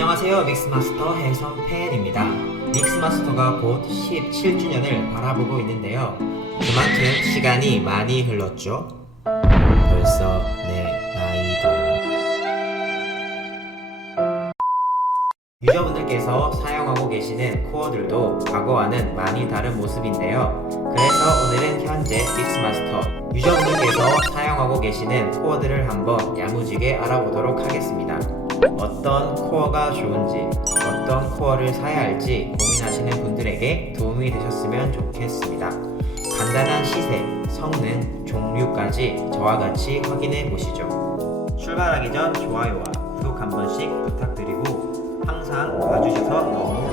안녕하세요. 믹스마스터 해선팬입니다. 믹스마스터가 곧 17주년을 바라보고 있는데요. 그만큼 시간이 많이 흘렀죠. 벌써 내 나이도. 유저분들께서 사용하고 계시는 코어들도 과거와는 많이 다른 모습인데요. 그래서 오늘은 현재 믹스마스터 유저분들께서 사용하고 계시는 코어들을 한번 야무지게 알아보도록 하겠습니다. 어떤 코어가 좋은지, 어떤 코어를 사야 할지 고민하시는 분들에게 도움이 되셨으면 좋겠습니다. 간단한 시세, 성능, 종류까지 저와 같이 확인해 보시죠. 출발하기 전 좋아요와 구독 한 번씩 부탁드리고 항상 봐주셔서 너무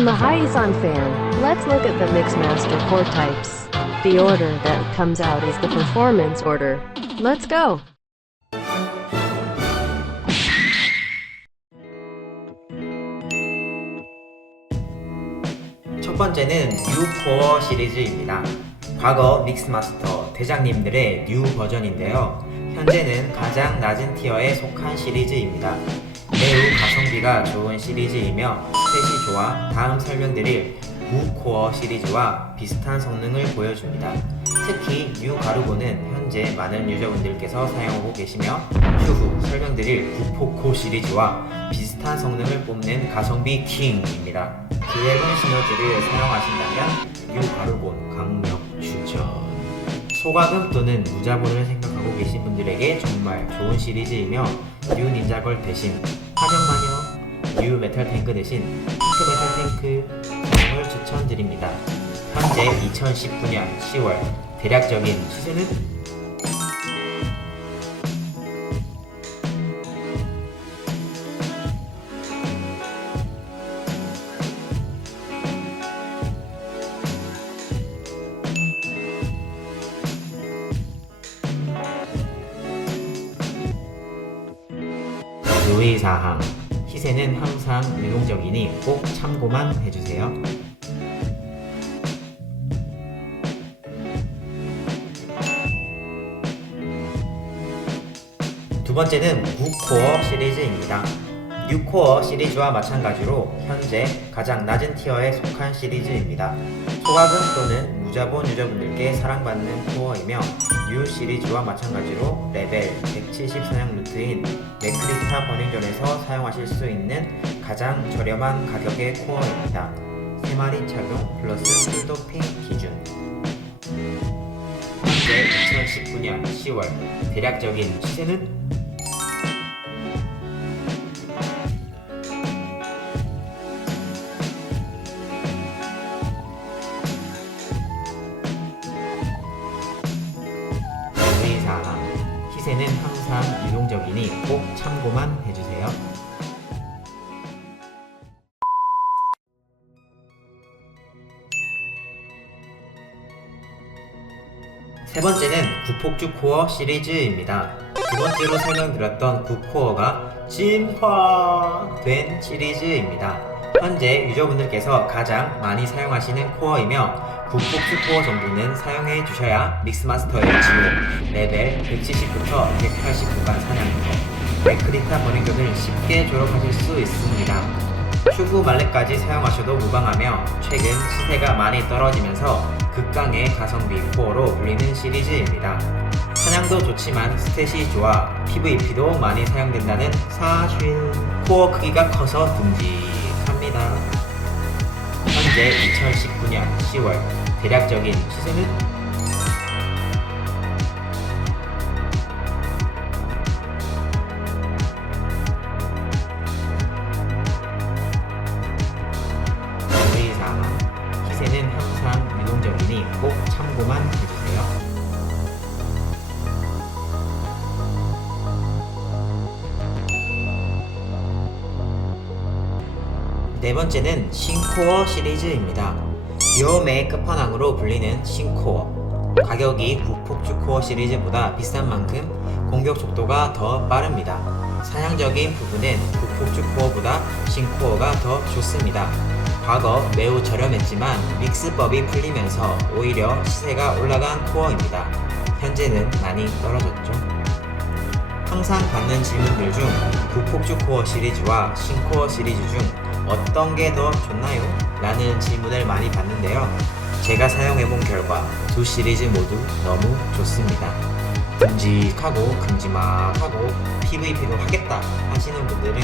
I'm a Hyazon fan. Let's look at the Mixmaster core types. The order that comes out is the performance order. Let's go! 첫 번째는 뉴 코어 시리즈입니다. 과거 믹스마스터 대장님들의 뉴 버전인데요. 현재는 가장 낮은 티어에 속한 시리즈입니다. 매우 가성 비가 좋은 시리즈이며 셋이 좋아 다음 설명드릴 무코어 시리즈와 비슷한 성능을 보여줍니다. 특히 뉴 가루고는 현재 많은 유저분들께서 사용하고 계시며 추후 설명드릴 구포코 시리즈와 비슷한 성능을 뽐낸 가성비 킹입니다. 드래곤 시너지를 사용하신다면 뉴 가루본 강력 추천. 소가금 또는 무자본을 생각하고 계신 분들에게 정말 좋은 시리즈이며 뉴 닌자걸 대신 환영마녀, 뉴 메탈 탱크 대신 핑크 메탈 탱크 사용을 추천드립니다. 현재 2019년 10월 대략적인 시세는 항상 유동적 이니 꼭 참고만 해주세요. 두 번째는 9코어 시리즈입니다. 6코어 시리즈와 마찬가지로 현재 가장 낮은 티어에 속한 시리즈입니다. 소가금 또는 무자본 유저분들께 사랑받는 코어이며 U 시리즈와 마찬가지로 레벨 170 사냥 루트인 맥크리타 버닝존에서 사용하실 수 있는 가장 저렴한 가격의 코어입니다. 3마리 착용 플러스 풀도핑 기준 현재 2019년 10월 대략적인 시세는 세 번째는 구폭주 코어 시리즈입니다. 두 번째로 설명드렸던 9코어가 진화된 시리즈입니다. 현재 유저분들께서 가장 많이 사용하시는 코어이며 구폭주 코어 정도는 사용해 주셔야 믹스마스터의 지금 레벨 170부터 180 구간 사냥터 맥크리타 버닝썬을 쉽게 졸업하실 수 있습니다. 추구 말레까지 사용하셔도 무방하며 최근 시세가 많이 떨어지면서 극강의 가성비 코어로 불리는 시리즈입니다. 사냥도 좋지만 스탯이 좋아 PVP도 많이 사용된다는 사실 코어 크기가 커서 듬직합니다. 현재 2019년 10월 대략적인 시세는 번째는 신코어 시리즈입니다. 귀여움의 끝판왕으로 불리는 신코어. 가격이 구폭주 코어 시리즈보다 비싼 만큼 공격 속도가 더 빠릅니다. 사냥적인 부분은 구폭주 코어보다 신코어가 더 좋습니다. 과거 매우 저렴했지만 믹스법이 풀리면서 오히려 시세가 올라간 코어입니다. 현재는 많이 떨어졌죠. 항상 받는 질문들 중 구폭주 코어 시리즈와 신코어 시리즈 중 어떤 게 더 좋나요? 라는 질문을 많이 받는데요. 제가 사용해본 결과 두 시리즈 모두 너무 좋습니다. 큼직하고 큼지막하고 PVP도 하겠다 하시는 분들은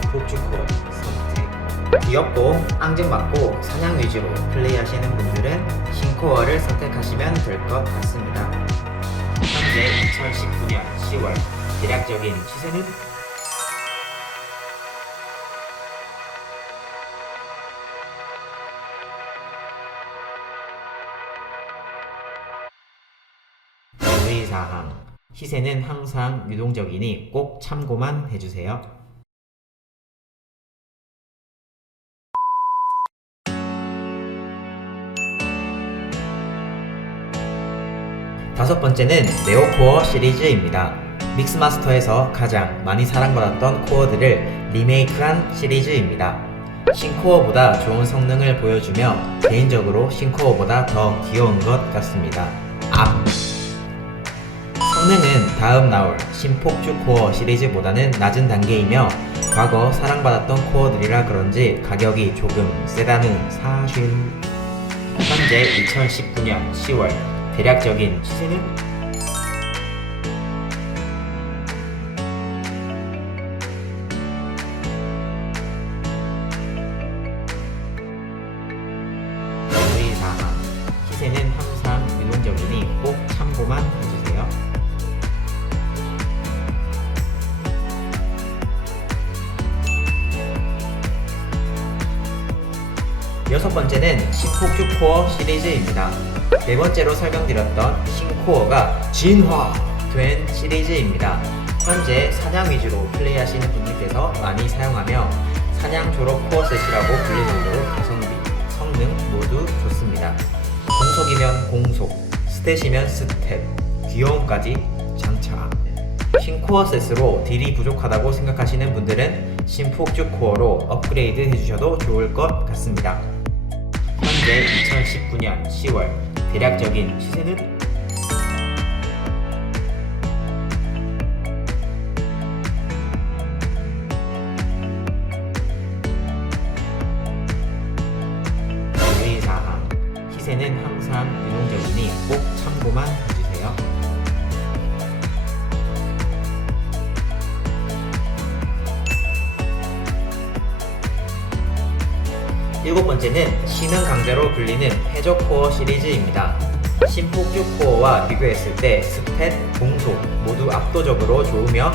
구폭주 코어 선택. 귀엽고 앙증맞고 사냥 위주로 플레이하시는 분들은 신코어를 선택하시면 될 것 같습니다. 현재 2019년 10월 대략적인 시세는 주의사항 시세는 항상 유동적이니 꼭 참고만 해주세요. 다섯 번째는 네오코어 시리즈입니다. 믹스마스터에서 가장 많이 사랑받았던 코어들을 리메이크한 시리즈입니다. 신코어보다 좋은 성능을 보여주며 개인적으로 신코어보다 더 귀여운 것 같습니다. 암 성능은 다음 나올 신폭주 코어 시리즈보다는 낮은 단계이며 과거 사랑받았던 코어들이라 그런지 가격이 조금 세다는 사실. 현재 2019년 10월 대략적인 시세는 시세는 항상 유동적이니 꼭 참고만 해주세요. 여섯 번째는 신폭주 코어 시리즈입니다. 네 번째로 설명드렸던 신코어가 진화된 시리즈입니다. 현재 사냥 위주로 플레이하시는 분들께서 많이 사용하며 사냥 졸업 코어 셋이라고 불릴 정도로 가성비, 성능 모두 좋습니다. 공속이면 공속, 스탯이면 스탯, 귀여움까지 장착. 신코어 셋으로 딜이 부족하다고 생각하시는 분들은 신폭주 코어로 업그레이드 해주셔도 좋을 것 같습니다. 현재 2019년 10월 대략적인 시세는 주의사항 시세는 항상 유동적이니 꼭 참고만 해주세요. 일곱 번째는 신흥 강자로 불리는 해적 코어 시리즈입니다. 신폭주 코어와 비교했을 때 스탯, 공속 모두 압도적으로 좋으며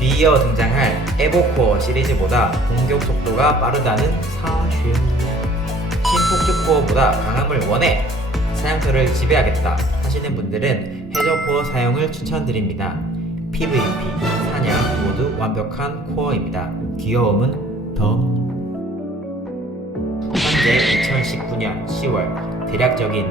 뒤이어 등장할 에보 코어 시리즈보다 공격 속도가 빠르다는 사실. 신폭주 코어보다 강함을 원해 사냥터를 지배하겠다 하시는 분들은 해적 코어 사용을 추천드립니다. PVP, 사냥 모두 완벽한 코어입니다. 귀여움은 더. 현재 2019년 10월 대략적인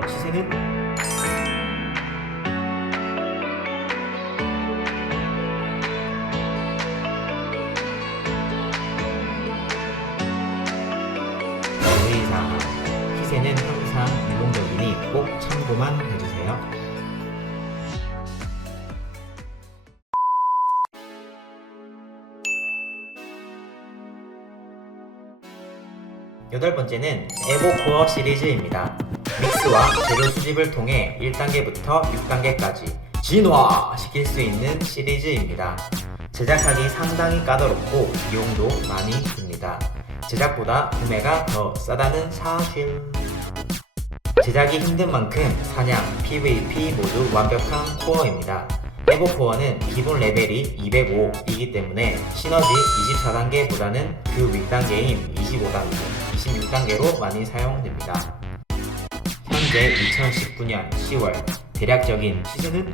시세는 항상 유동적이니 꼭 참고만 해주세요. 여덟 번째는 에보코어 시리즈입니다. 믹스와 재료 수집을 통해 1단계부터 6단계까지 진화시킬 수 있는 시리즈입니다. 제작하기 상당히 까다롭고 비용도 많이 듭니다. 제작보다 구매가 더 싸다는 사실. 제작이 힘든 만큼 사냥, PVP 모두 완벽한 코어입니다. 에보 코어는 기본 레벨이 205이기 때문에 시너지 24단계보다는 그 윗단계인 25단계, 26단계로 많이 사용됩니다. 현재 2019년 10월 대략적인 시즌은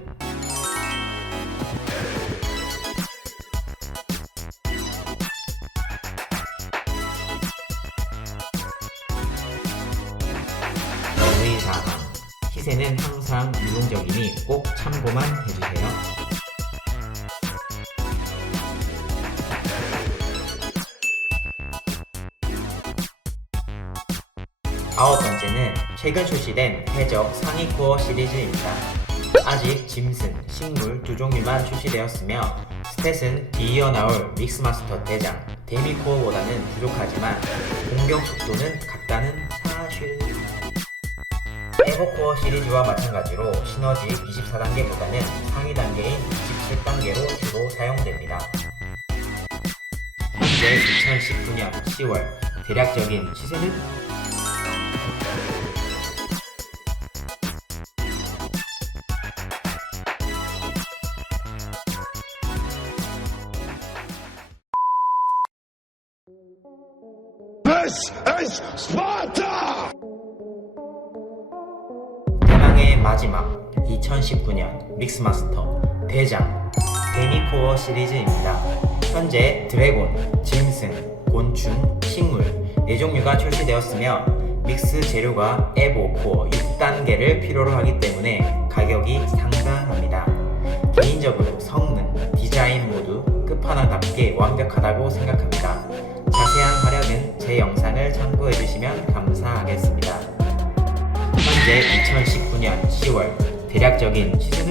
주의사항 시세는 항상 유동적이니 꼭 참고만 해주세요. 아홉 번째는 최근 출시된 해적 상위 코어 시리즈입니다. 아직 짐승, 식물 두 종류만 출시되었으며 스탯은 뒤이어 나올 믹스마스터 대장, 데미 코어보다는 부족하지만 공격 속도는 같다는 사실. 에버코어 시리즈와 마찬가지로 시너지 24단계보다는 상위 단계인 27단계로 주로 사용됩니다. 현재 2019년 10월 대략적인 시세는 마지막 2019년 믹스마스터 대장 데미코어 시리즈입니다. 현재 드래곤, 짐승, 곤충, 식물 4종류가 출시되었으며 믹스 재료가 에보 코어 6단계를 필요로 하기 때문에 가격이 상당합니다. 개인적으로 성능, 디자인 모두 끝판왕답게 완벽하다고 생각합니다. 자세한 활약은 제 영상을 참고해 주시면 감사하겠습니다. 현재 2019년 10월 대략적인 시세